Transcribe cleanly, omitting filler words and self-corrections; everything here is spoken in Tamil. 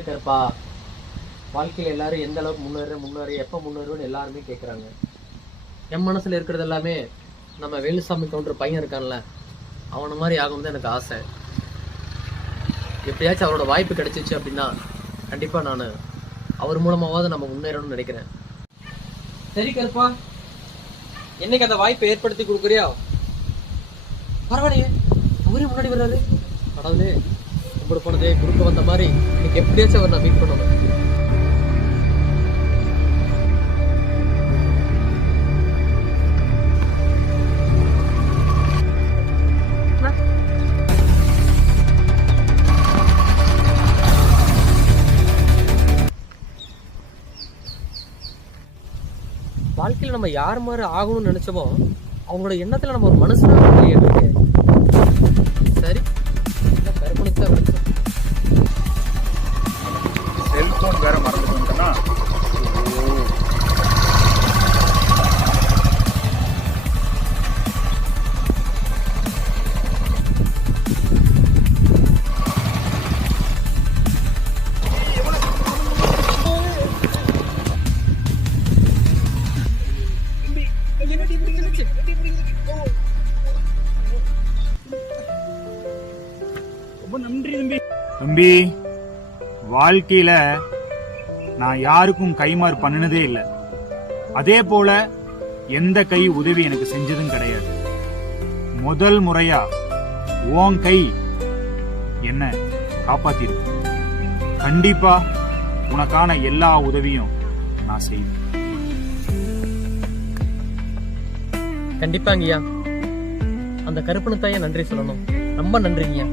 என்ன கருப்பா, வாழ்க்கையில் எல்லாரும் எந்த அளவுக்கு முன்னேறி எப்போ முன்னேறுன்னு எல்லாருமே கேட்குறாங்க. என் மனசில் இருக்கிறது எல்லாமே நம்ம வேலுசாமி கவுண்டர் பையன் இருக்கான்ல, அவனை மாதிரி ஆகணும் தான் எனக்கு ஆசை. எப்படியாச்சும் அவரோட வாய்ப்பு கிடைச்சிச்சு அப்படின்னா கண்டிப்பாக நான் அவர் மூலமாவது நம்ம முன்னேறணும்னு நினைக்கிறேன். சரி கருப்பா, என்னைக்கு அந்த வாய்ப்பை ஏற்படுத்தி கொடுக்குறியா? பரவாயில்லையே, அவரே முன்னாடி வர்றாரு. கடவுளே, உங்களுக்கு போனதே குறுக்க வந்த மாதிரி இன்னைக்கு எப்படியாச்சும் அவர் நான் மீட் பண்ணணும். வாழ்க்கையில் நம்ம யார் மாதிரி ஆகணும்னு நினைச்சோமோ அவங்களோட எண்ணத்துல நம்ம ஒரு மனுஷனாக இருக்கு. சரி, கருப்பணிக்கு தான் கிடைச்சோம். செல்போன் வேற மறந்து வந்துட்டா. தம்பி, வாழ்க்கையில நான் யாருக்கும் கைமாறு பண்ணினதே இல்லை. அதே போல எந்த கை உதவி எனக்கு செஞ்சதும் கிடையாது. முதல் முறையா உன் கை என்ன காப்பாத்திருக்கு. கண்டிப்பா உனக்கான எல்லா உதவியும் நான் செய்வேன். கண்டிப்பாங்கய்யா, அந்த கருப்பணத்தாய நன்றி சொல்லணும். ரொம்ப நன்றிங்கய்யா.